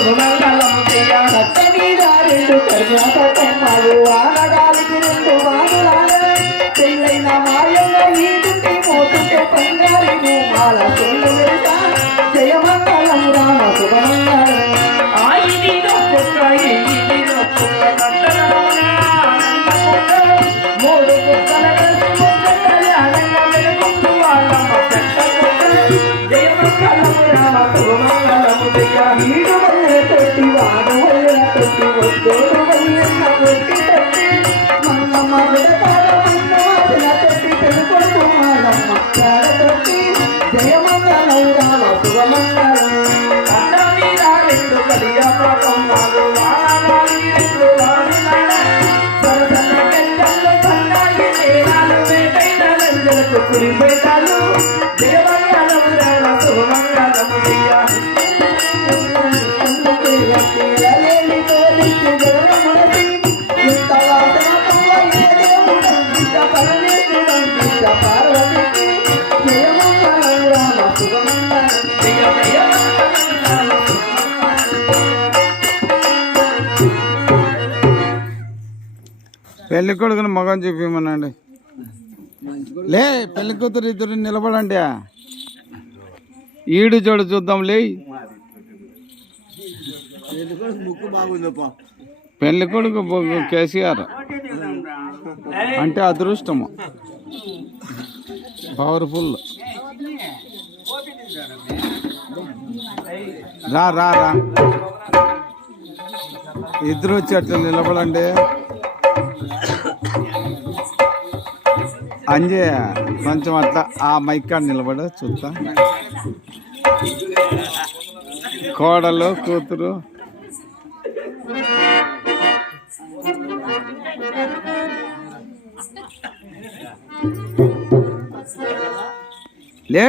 శుభమంగళం చెయ్య కట్ట మీద రెండు కర్ణాట కొమ్మలు వానగాలికి రెండు వానులాలే పెళ్ళైన మాయన్న ఈదుంటే మోతుంటే బంగారి మాల సొల్లు వెళ్తా జయమంగళం రామ శుభమంగళం. ఆ నొప్పుక ఇది నొప్పుక మూడు కుక్కల కలిసి కళ్యాణంగా వెలుగుతూ వాళ్ళమ్మ పెద్ద కుక్క రామ శుభమంగళము చెయ్య వీడు కుడి పెట్టాలు వల్లే తొట్టి తొట్టి మల్లమ్మ శుభమంగళము పెళ్ళి కొడుకుని మగం చూపించమనండి లే పెళ్ళి కూతురు ఇద్దరు నిలబడండి. ఈడు చోడు చూద్దాం లే. పెళ్ళి కొడుకు కేసీఆర్. అంటే అదృష్టము. పవర్ఫుల్ రా రా రా. ఇద్దరు వచ్చేట్లు నిలబడండి. అంజే కొంచెం అట్లా ఆ మైక్ కాడ నిలబడ చూస్తా కోడలు కూతురు. లే